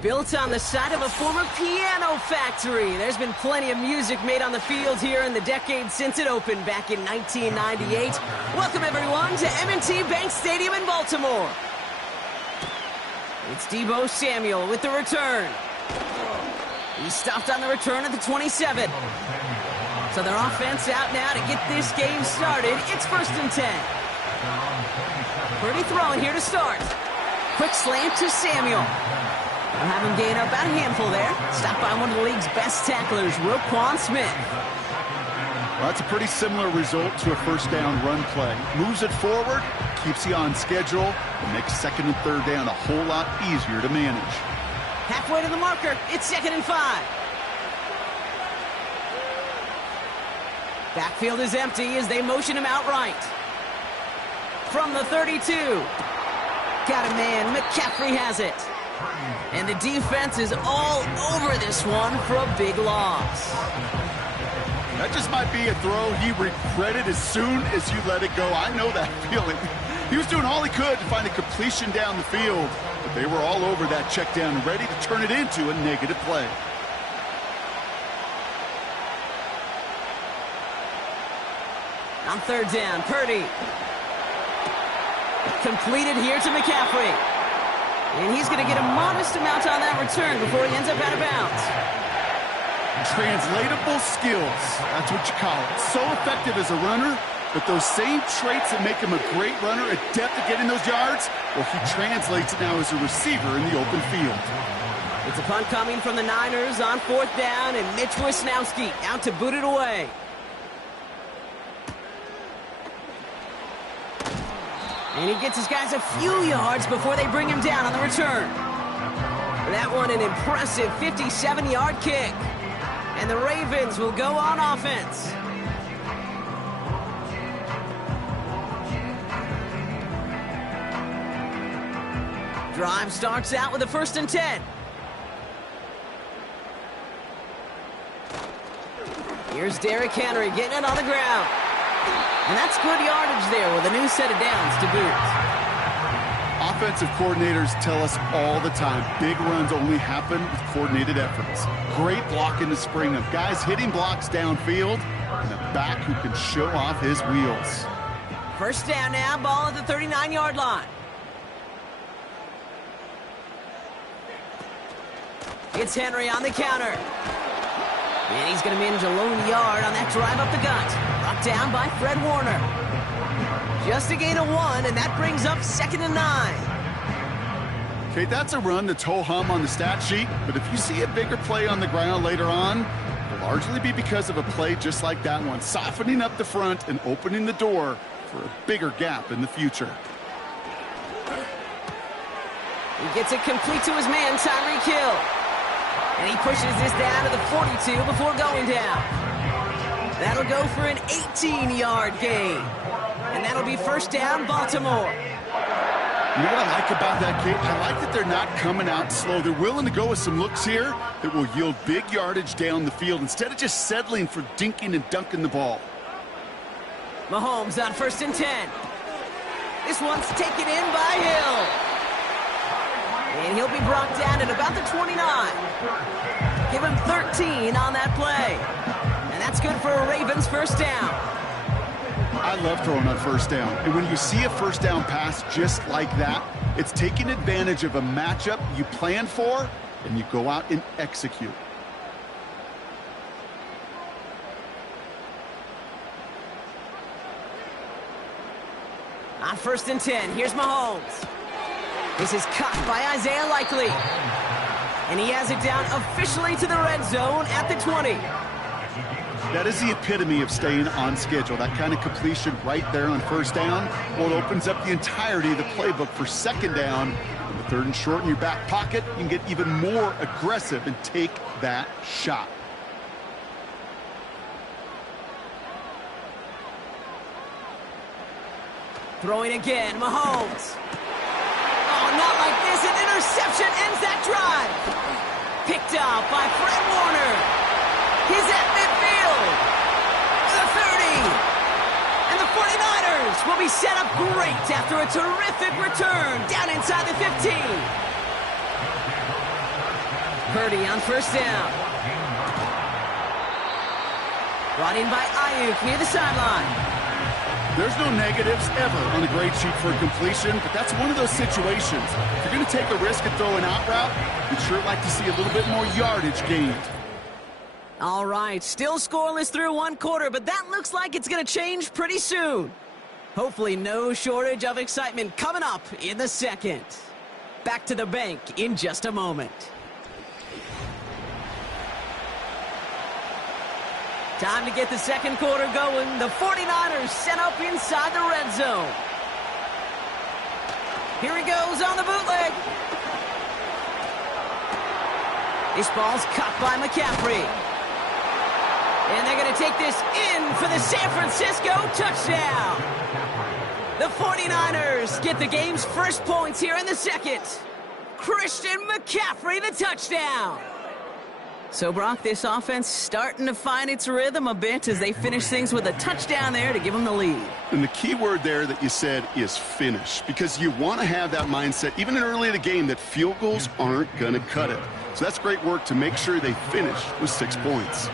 Built on the side of a former piano factory, there's been plenty of music made on the field here in the decade since it opened back in 1998. Welcome, everyone, to M&T Bank Stadium in Baltimore. It's Deebo Samuel with the return. He stopped on the return at the 27. So their offense out now to get this game started. It's 1st and 10. Purdy throwing here to start. Quick slant to Samuel. They'll have him gain up about a handful there. Stopped by one of the league's best tacklers, Roquan Smith. Well, that's a pretty similar result to a first down run play. Moves it forward, keeps you on schedule, and makes 2nd and 3rd down a whole lot easier to manage. Halfway to the marker, it's 2nd and 5. Backfield is empty as they motion him out right. From the 32. Got a man, McCaffrey has it. And the defense is all over this one for a big loss. That just might be a throw he regretted as soon as you let it go. I know that feeling. He was doing all he could to find a completion down the field, but they were all over that check down, ready to turn it into a negative play. On 3rd down, Purdy. Completed here to McCaffrey. And he's going to get a modest amount on that return before he ends up out of bounds. Translatable skills, that's what you call it. So effective as a runner, but those same traits that make him a great runner, adept at getting those yards, well, he translates it now as a receiver in the open field. It's a punt coming from the Niners on 4th down, and Mitch Wisnowski out to boot it away. And he gets his guys a few yards before they bring him down on the return. That one an impressive 57-yard kick. And the Ravens will go on offense. Drive starts out with a 1st and 10. Here's Derrick Henry getting it on the ground. And that's good yardage there with a new set of downs to boot. Offensive coordinators tell us all the time, big runs only happen with coordinated efforts. Great block in the spring of guys hitting blocks downfield and a back who can show off his wheels. 1st down now, ball at the 39-yard line. It's Henry on the counter. And he's going to manage a lone yard on that drive up the gut. Brought down by Fred Warner. Just a gain of 1, and that brings up 2nd and 9. Okay, that's a run that's ho-hum on the stat sheet, but if you see a bigger play on the ground later on, it'll largely be because of a play just like that one, softening up the front and opening the door for a bigger gap in the future. He gets it complete to his man, Tyreek Hill. And he pushes this down to the 42 before going down. That'll go for an 18-yard gain. And that'll be 1st down, Baltimore. You know what I like about that, Kate? I like that they're not coming out slow. They're willing to go with some looks here that will yield big yardage down the field instead of just settling for dinking and dunking the ball. Mahomes on 1st and 10. This one's taken in by Hill. And he'll be brought down at about the 29. Give him 13 on that play. And that's good for a Ravens 1st down. I love throwing on 1st down. And when you see a 1st down pass just like that, it's taking advantage of a matchup you planned for, and you go out and execute. On 1st and 10, here's Mahomes. This is caught by Isaiah Likely. And he has it down officially to the red zone at the 20. That is the epitome of staying on schedule. That kind of completion right there on 1st down. Well, it opens up the entirety of the playbook for 2nd down. On the 3rd and short in your back pocket, you can get even more aggressive and take that shot. Throwing again, Mahomes. Oh, not like this. An interception ends that drive. Picked up by Fred Warner. He's at midfield. The 30. And the 49ers will be set up great after a terrific return down inside the 15. Purdy on first down. Brought in by Ayuk near the sideline. There's no negatives ever on a grade sheet for a completion, but that's one of those situations. If you're going to take a risk and throw an out route, we'd sure like to see a little bit more yardage gained. All right, still scoreless through one quarter, but that looks like it's going to change pretty soon. Hopefully no shortage of excitement coming up in the second. Back to the bank in just a moment. Time to get the second quarter going. The 49ers set up inside the red zone. Here he goes on the bootleg. This ball's caught by McCaffrey. And they're going to take this in for the San Francisco touchdown. The 49ers get the game's first points here in the second. Christian McCaffrey, the touchdown. So, Brock, this offense starting to find its rhythm a bit as they finish things with a touchdown there to give them the lead. And the key word there that you said is finish, because you want to have that mindset, even in early in the game, that field goals aren't going to cut it. So that's great work to make sure they finish with 6 points.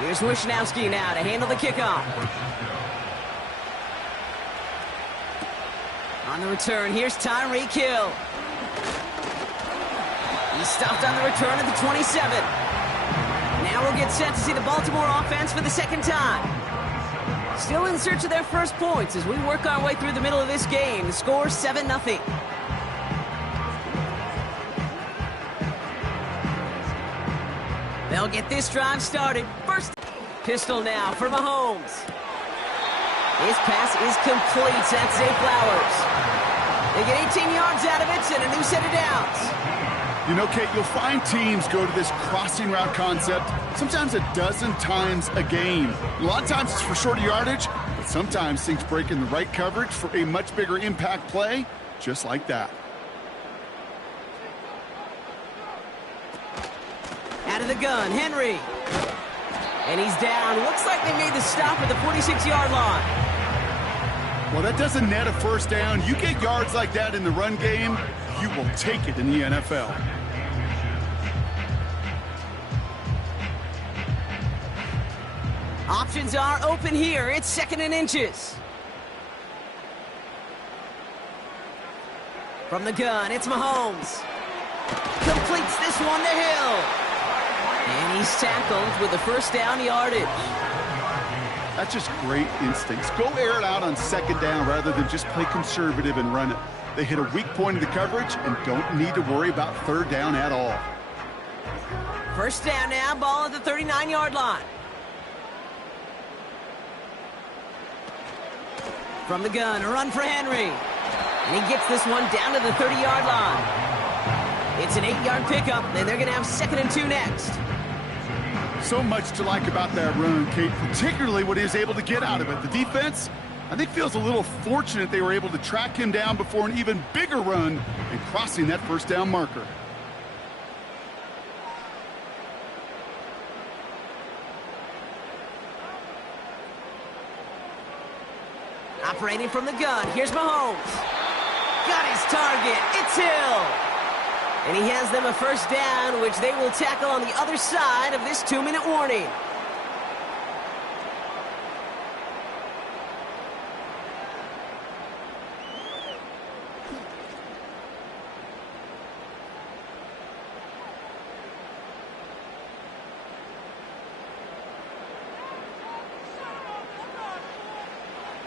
Here's Wishnowski now to handle the kickoff. On the return, here's Tyreek Hill. He's stopped on the return at the 27. Now we'll get set to see the Baltimore offense for the second time. Still in search of their first points as we work our way through the middle of this game. The score 7-0. They'll get this drive started. First pistol now for Mahomes. His pass is complete. That's Zay Flowers. They get 18 yards out of it and a new set of downs. You know, Kate, you'll find teams go to this crossing route concept sometimes a dozen times a game. A lot of times it's for shorter yardage, but sometimes things break in the right coverage for a much bigger impact play, just like that. Out of the gun, Henry. And he's down. Looks like they made the stop at the 46-yard line. Well, that doesn't net a first down. You get yards like that in the run game, you will take it in the NFL. Options are open here. It's 2nd and inches. From the gun, it's Mahomes. Completes this one to Hill. And he's tackled with the first down yardage. That's just great instincts. Go air it out on 2nd down rather than just play conservative and run it. They hit a weak point of the coverage and don't need to worry about 3rd down at all. First down now, ball at the 39-yard line. From the gun, a run for Henry. And he gets this one down to the 30-yard line. It's an 8-yard pickup, and they're going to have 2nd and 2 next. So much to like about that run, Kate, particularly what he was able to get out of it. The defense, I think, feels a little fortunate they were able to track him down before an even bigger run and crossing that first down marker. Operating from the gun, here's Mahomes. Got his target, it's Hill. And he has them a first down, which they will tackle on the other side of this 2-minute warning.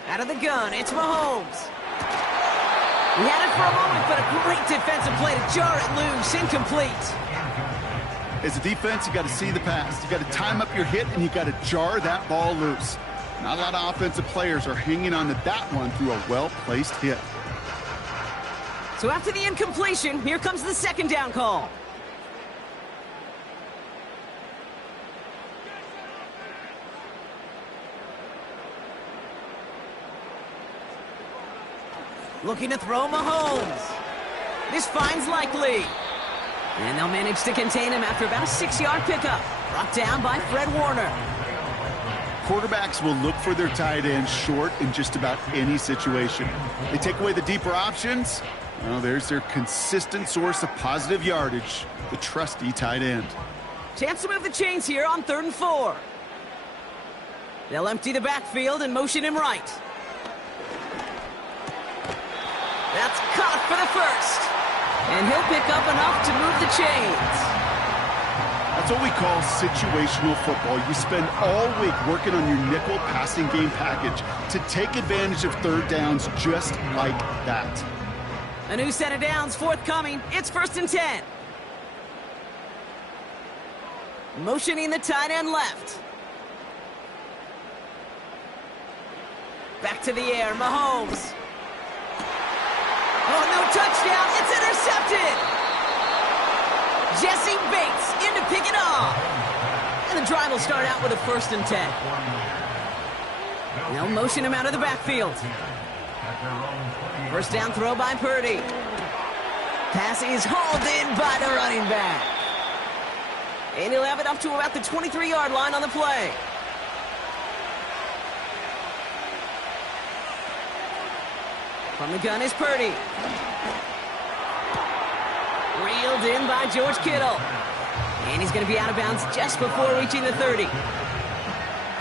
Out of the gun, it's Mahomes. He had it for a moment, but a great defensive play to jar it loose. Incomplete. As a defense, you got to see the pass. You got to time up your hit, and you got to jar that ball loose. Not a lot of offensive players are hanging on to that one through a well-placed hit. So after the incompletion, here comes the 2nd down call. Looking to throw Mahomes. This fine's likely. And they'll manage to contain him after about a 6-yard pickup. Brought down by Fred Warner. Quarterbacks will look for their tight end short in just about any situation. They take away the deeper options. Well, there's their consistent source of positive yardage, the trusty tight end. Chance to move the chains here on 3rd and 4. They'll empty the backfield and motion him right. That's caught for the first. And he'll pick up enough to move the chains. That's what we call situational football. You spend all week working on your nickel passing game package to take advantage of 3rd downs just like that. A new set of downs forthcoming. It's 1st and 10. Motioning the tight end left. Back to the air, Mahomes. Oh, no touchdown. It's intercepted. Jesse Bates in to pick it off. And the drive will start out with a 1st and 10. They'll motion him out of the backfield. 1st down throw by Purdy. Pass is hauled in by the running back. And he'll have it up to about the 23-yard line on the play. From the gun is Purdy. Reeled in by George Kittle. And he's going to be out of bounds just before reaching the 30.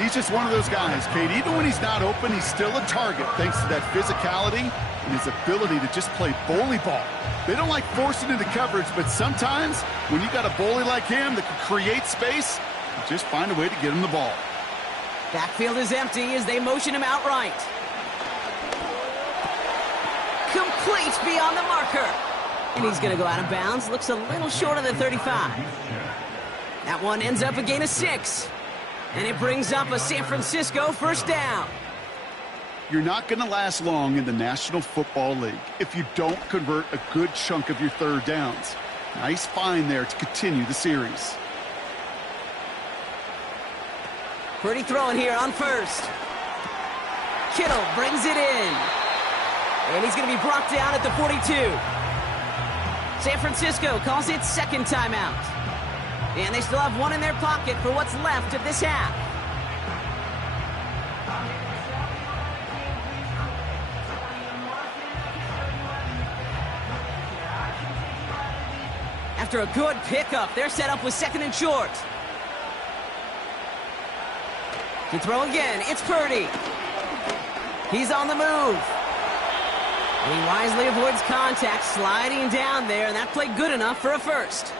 He's just one of those guys, Kate. Even when he's not open, he's still a target thanks to that physicality and his ability to just play bully ball. They don't like forcing into coverage, but sometimes when you got a bully like him that can create space, you just find a way to get him the ball. Backfield is empty as they motion him outright. Complete beyond the marker. And he's going to go out of bounds. Looks a little short of the 35. That one ends up a gain of 6. And it brings up a San Francisco 1st down. You're not going to last long in the National Football League if you don't convert a good chunk of your 3rd downs. Nice find there to continue the series. Purdy throwing here on 1st. Kittle brings it in. And he's going to be brought down at the 42. San Francisco calls it 2nd timeout. And they still have one in their pocket for what's left of this half. After a good pickup, they're set up with 2nd and short. To throw again, it's Purdy. He's on the move. And he wisely avoids contact, sliding down there, and that played good enough for a 1st.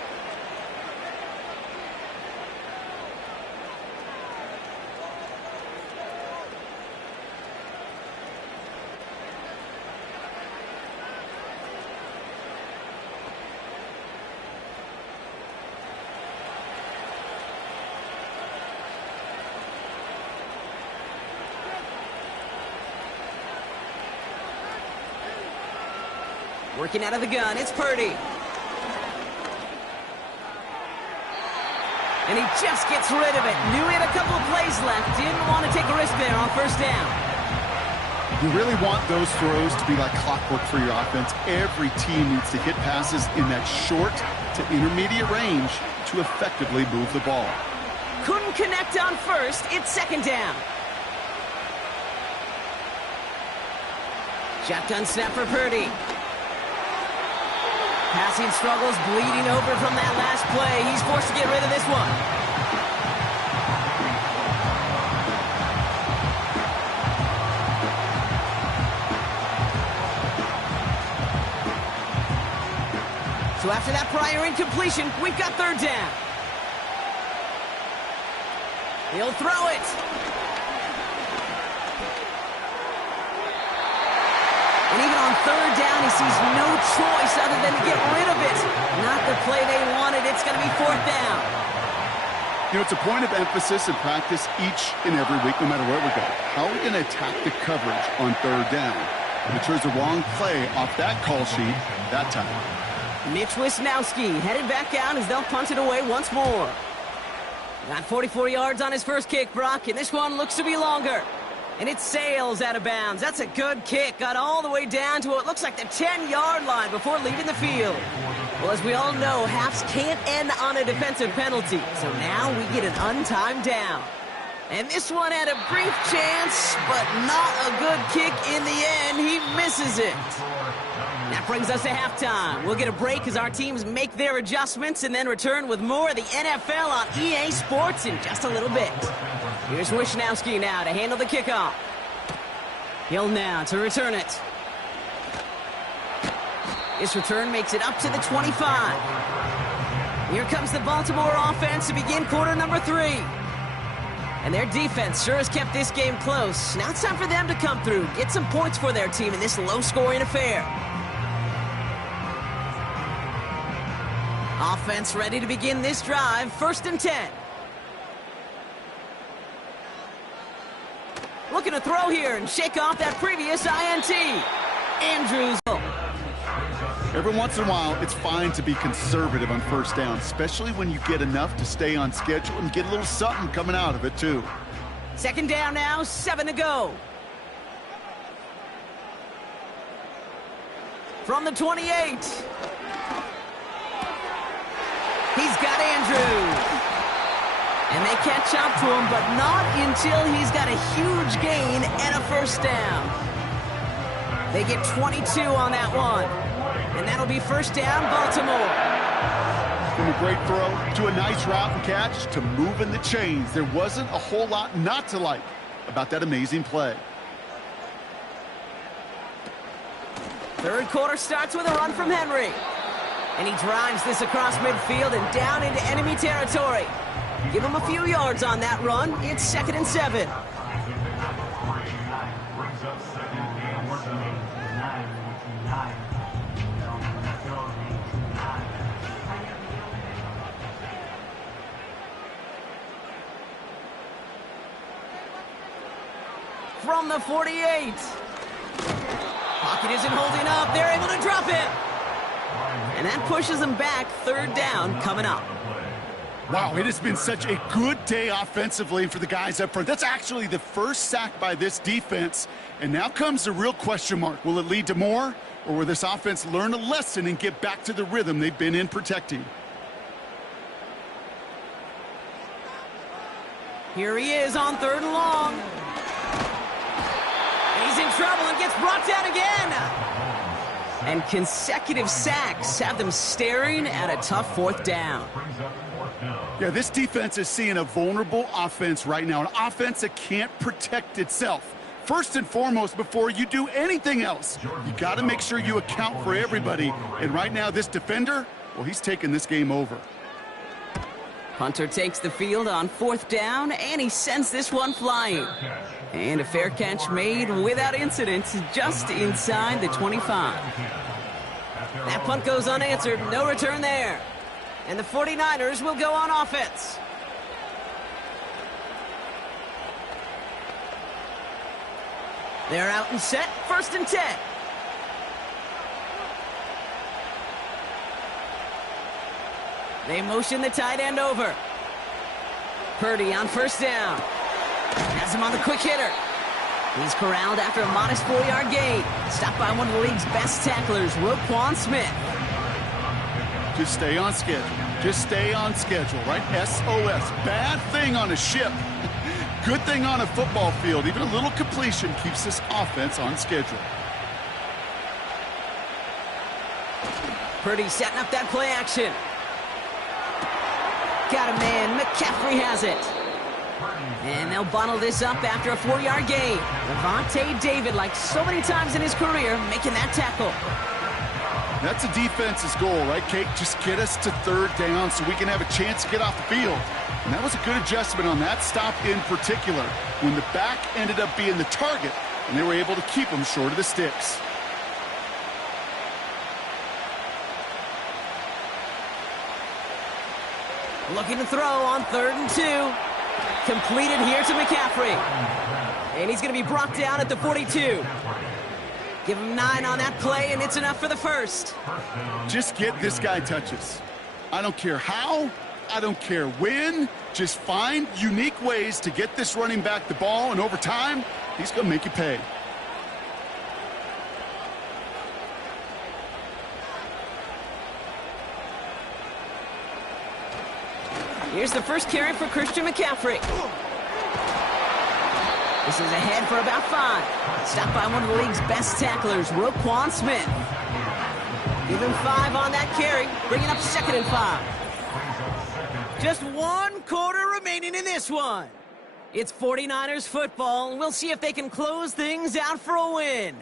Working out of the gun, it's Purdy. And he just gets rid of it. Knew he had a couple of plays left. Didn't want to take a risk there on 1st down. You really want those throws to be like clockwork for your offense. Every team needs to hit passes in that short to intermediate range to effectively move the ball. Couldn't connect on 1st. It's 2nd down. Shotgun snap for Purdy. Passing struggles, bleeding over from that last play. He's forced to get rid of this one. So after that prior incompletion, we've got 3rd down. He'll throw it. And even on 3rd down, he sees no choice other than to get rid of it. Not the play they wanted. It's going to be 4th down. You know, it's a point of emphasis in practice each and every week, no matter where we go. How are we going to attack the coverage on 3rd down? And it chose the wrong play off that call sheet that time. Mitch Wisnowski headed back out as they'll punt it away once more. Got 44 yards on his first kick, Brock, and this one looks to be longer. And it sails out of bounds. That's a good kick. Got all the way down to what looks like the 10-yard line before leaving the field. Well, as we all know, halves can't end on a defensive penalty. So now we get an untimed down. And this one had a brief chance, but not a good kick in the end. He misses it. That brings us to halftime. We'll get a break as our teams make their adjustments and then return with more of the NFL on EA Sports in just a little bit. Here's Wisnowski now to handle the kickoff. Hill now to return it. This return makes it up to the 25. Here comes the Baltimore offense to begin quarter number 3. And their defense sure has kept this game close. Now it's time for them to come through, get some points for their team in this low-scoring affair. Offense ready to begin this drive, 1st and 10. Looking to throw here and shake off that previous INT. Andrews. Every once in a while, it's fine to be conservative on 1st down, especially when you get enough to stay on schedule and get a little something coming out of it, too. 2nd down now, 7 to go. From the 28. He's got Andrews. And they catch up to him, but not until he's got a huge gain and a 1st down. They get 22 on that one. And that'll be 1st down, Baltimore. From a great throw to a nice route and catch to moving the chains. There wasn't a whole lot not to like about that amazing play. 3rd quarter starts with a run from Henry. And he drives this across midfield and down into enemy territory. Give him a few yards on that run. It's 2nd and 7. From the 48. Pocket isn't holding up. They're able to drop it. And that pushes them back. 3rd down coming up. Wow, it has been such a good day offensively for the guys up front. That's actually the 1st sack by this defense. And now comes the real question mark. Will it lead to more? Or will this offense learn a lesson and get back to the rhythm they've been in protecting? Here he is on 3rd and long. And he's in trouble and gets brought down again. And consecutive sacks have them staring at a tough 4th down. Yeah, this defense is seeing a vulnerable offense right now, an offense that can't protect itself. First and foremost, before you do anything else, you got to make sure you account for everybody. And right now, this defender, well, he's taking this game over. Hunter takes the field on 4th down, and he sends this one flying. And a fair catch made without incident just inside the 25. That punt goes unanswered, no return there. And the 49ers will go on offense. They're out and set, 1st and 10. They motion the tight end over. Purdy on 1st down. Has him on the quick hitter. He's corralled after a modest 4-yard gain. Stopped by one of the league's best tacklers, Roquan Smith. Just stay on schedule. Just stay on schedule, right? SOS. Bad thing on a ship. Good thing on a football field. Even a little completion keeps this offense on schedule. Purdy setting up that play action. Got a man. McCaffrey has it. And they'll bottle this up after a 4-yard gain. Levante David, like so many times in his career, making that tackle. That's a defense's goal, right, Kate? Just get us to 3rd down so we can have a chance to get off the field. And that was a good adjustment on that stop in particular, when the back ended up being the target, and they were able to keep him short of the sticks. Looking to throw on 3rd and 2. Completed here to McCaffrey. And he's going to be brought down at the 42. Give him 9 on that play, and it's enough for the 1st. Just get this guy touches. I don't care how, I don't care when. Just find unique ways to get this running back the ball, and over time, he's going to make you pay. Here's the first carry for Christian McCaffrey. This is ahead for about 5. Stopped by one of the league's best tacklers, Roquan Smith. Give him 5 on that carry, bringing up 2nd and 5. Just 1 quarter remaining in this one. It's 49ers football, and we'll see if they can close things out for a win.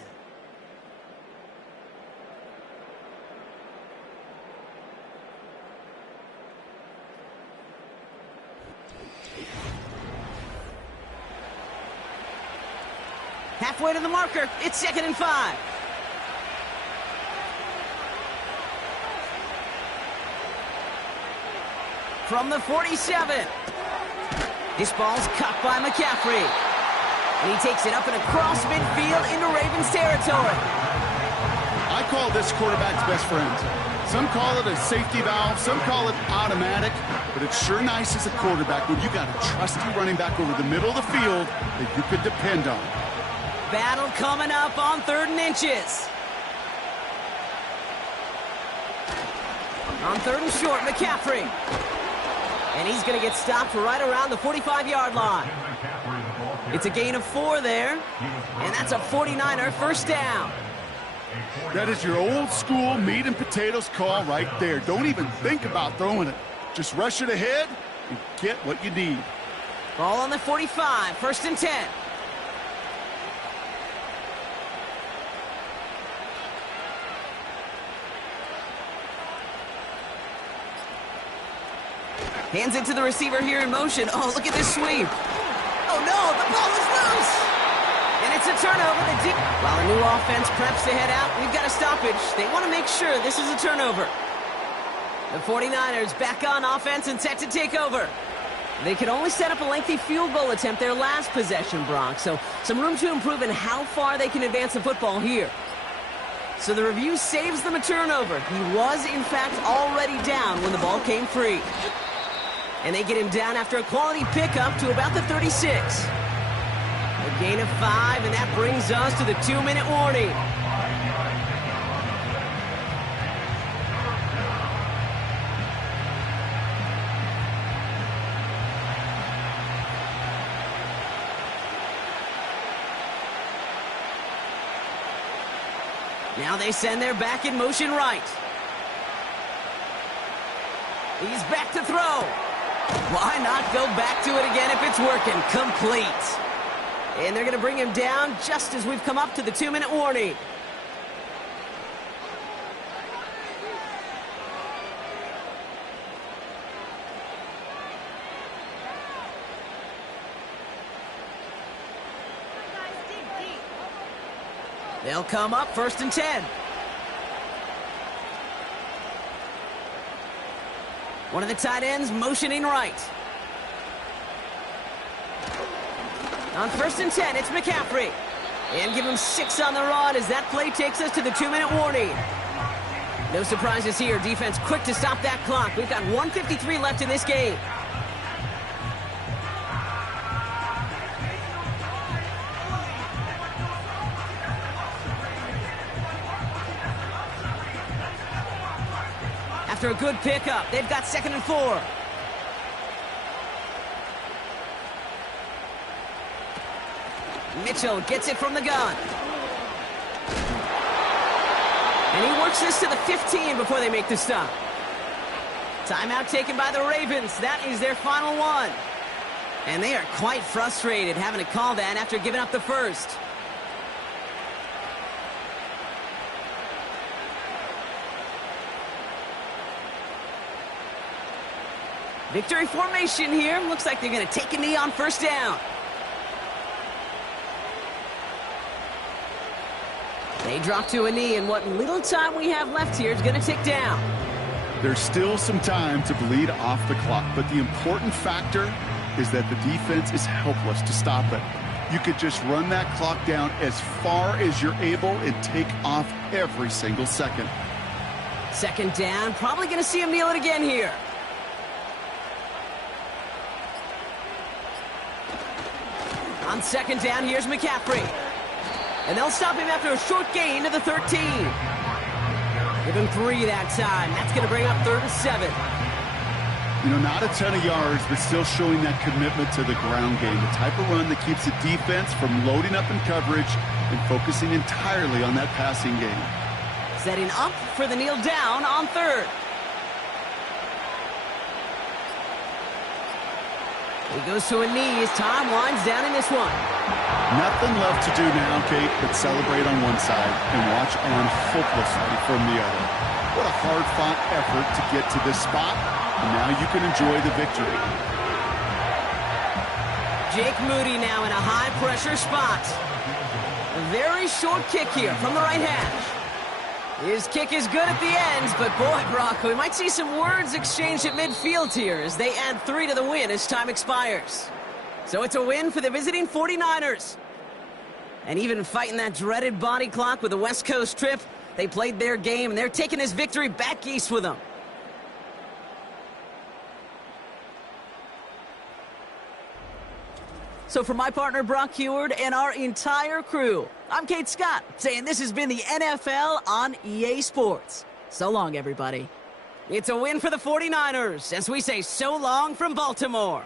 Halfway to the marker, it's 2nd and 5. From the 47. This ball's caught by McCaffrey. And he takes it up and across midfield into Ravens territory. I call this quarterback's best friend. Some call it a safety valve, some call it automatic, but it's sure nice as a quarterback when you got a trusty running back over the middle of the field that you could depend on. Battle coming up on 3rd and inches. On 3rd and short, McCaffrey. And he's going to get stopped right around the 45-yard line. It's a gain of 4 there, and that's a 49er first down. That is your old school meat and potatoes call right there. Don't even think about throwing it. Just rush it ahead and get what you need. Ball on the 45, 1st and 10. Hands it to the receiver here in motion. Oh, look at this sweep. Oh, no, the ball is loose. And it's a turnover. While the new offense preps to head out, we've got a stoppage. They want to make sure this is a turnover. The 49ers back on offense and set to take over. They could only set up a lengthy field goal attempt their last possession, Brock. So some room to improve in how far they can advance the football here. So the review saves them a turnover. He was, in fact, already down when the ball came free. And they get him down after a quality pickup to about the 36. A gain of 5, and that brings us to the 2-minute warning. Now they send their back in motion right. He's back to throw. Why not go back to it again if it's working? Complete. And they're going to bring him down just as we've come up to the 2-minute warning. They'll come up 1st and 10. One of the tight ends motioning right. On 1st and 10, it's McCaffrey. And give him 6 on the rod as that play takes us to the 2-minute warning. No surprises here. Defense quick to stop that clock. We've got 1:53 left in this game. After a good pickup, they've got 2nd and 4. Mitchell gets it from the gun. And he works this to the 15 before they make the stop. Timeout taken by the Ravens. That is their final one. And they are quite frustrated having to call that after giving up the first. Victory formation here. Looks like they're going to take a knee on 1st down. They drop to a knee, and what little time we have left here is going to tick down. There's still some time to bleed off the clock, but the important factor is that the defense is helpless to stop it. You could just run that clock down as far as you're able and take off every single second. 2nd down, probably going to see him kneel it again here. On second down, here's McCaffrey. And they'll stop him after a short gain to the 13. Give him 3 that time. That's going to bring up 3rd and 7. You know, not a ton of yards, but still showing that commitment to the ground game. The type of run that keeps the defense from loading up in coverage and focusing entirely on that passing game. Setting up for the kneel down on 3rd. He goes to a knee as time winds down in this one. Nothing left to do now, Kate, but celebrate on one side and watch on hopelessly from the other. What a hard-fought effort to get to this spot, and now you can enjoy the victory. Jake Moody now in a high-pressure spot. A very short kick here from the right hash. His kick is good at the ends, but boy, Brock, we might see some words exchanged at midfield here as they add 3 to the win as time expires. So it's a win for the visiting 49ers. And even fighting that dreaded body clock with the West Coast trip, they played their game, and they're taking this victory back east with them. So for my partner, Brock Heward, and our entire crew, I'm Kate Scott, saying this has been the NFL on EA Sports. So long, everybody. It's a win for the 49ers, as we say so long from Baltimore.